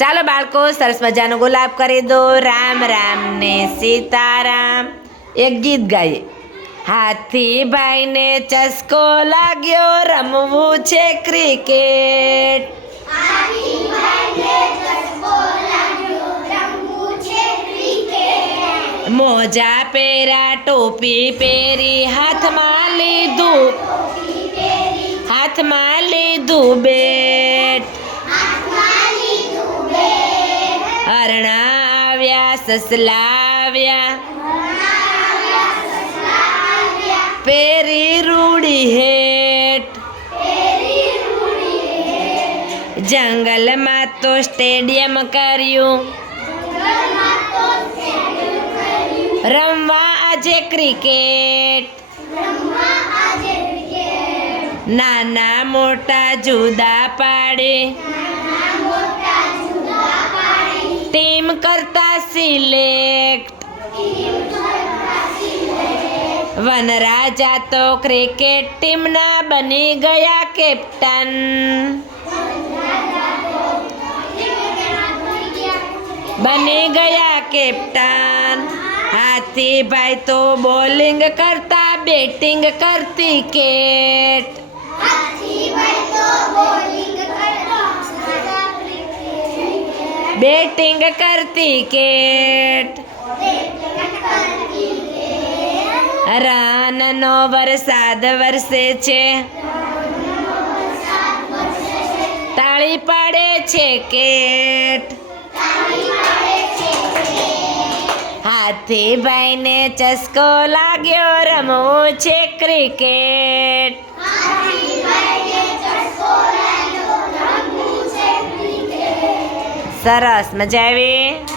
ચાલો બાળકો, સરસ મજાનો ગુલાબ કરી દો. રામ રામ ને સીતારામ. એક ગીત ગાઈએ. હાથીભાઈને ચસ્કો લાગ્યો, રમવું છે ક્રિકેટ. મોજા પહેરા, ટોપી પહેરી, હાથમાં લીધું બેટ. હરણા આવ્યા, સસલા આવ્યા, પેરી રૂડી હેટ. જંગલમાં તો સ્ટેડિયમ કર્યું, રમવા આજે ક્રિકેટ. નાના મોટા જુદા પાડે, ટીમ કરતા સિલેક્ટ. વનરાજા તો ક્રિકેટ ટીમના બની ગયા કેપ્ટન. હાથીભાઈ તો બોલિંગ કરતા, બેટિંગ કરતી કેટ. રાનનો વરસાદ વરસે છે, તાળી પાડે છે કેટ. હાથીભાઈને ચસ્કો લાગ્યો, રમવું છે ક્રિકેટ. સરસ, મજા આવી.